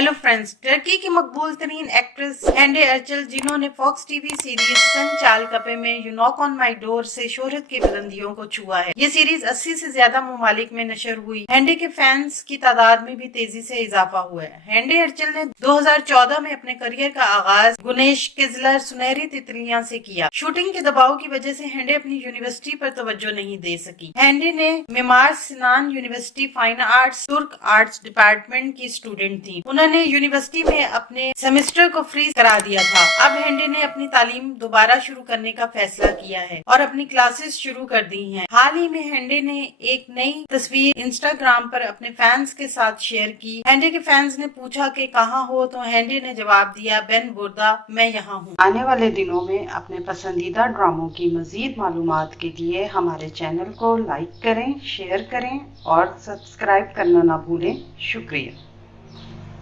Hello friends, Turkey की मकबूल तरीन actress हैंडे अर्चल, जिन्होंने फॉक्स टीवी सीरीज सन चाल कपे में you knock on my door से शोहरत की बुलंदियों को छुआ है। ये सीरीज 80 से ज्यादा ममालिक में नशर हुई। हैंडे के फैंस की तादाद में भी तेजी से इजाफा हुआ है। हैंडे अर्चल ने 2014 में अपने करियर का आगाज गुनेश किजलर सुनहरी तितलियां से किया। शूटिंग के दबाव की वजह से हैंडे अपनी यूनिवर्सिटी पर तवज्जो नहीं दे सकी। हैंडे ने मिमार सिनान यूनिवर्सिटी फाइन आर्ट्स तुर्क आर्ट्स डिपार्टमेंट की स्टूडेंट थी। उन्होंने यूनिवर्सिटी में अपने सेमेस्टर को फ्रीज करा दिया था। अब हैंडे ने अपनी तालीम दोबारा शुरू करने का फैसला किया है और अपनी क्लासेस शुरू कर दी हैं। हाल ही में हैंडे ने एक नई तस्वीर इंस्टाग्राम पर अपने फैंस के साथ शेयर की। हैंडे के फैंस ने पूछा कि कहाँ हो, तो हैंडे ने जवाब दिया, बेन बुर्दा, मैं यहाँ हूँ। आने वाले दिनों में अपने पसंदीदा ड्रामों की मजीद मालूमात के लिए हमारे चैनल को लाइक करें, शेयर करें और सब्सक्राइब करना ना भूलें। शुक्रिया।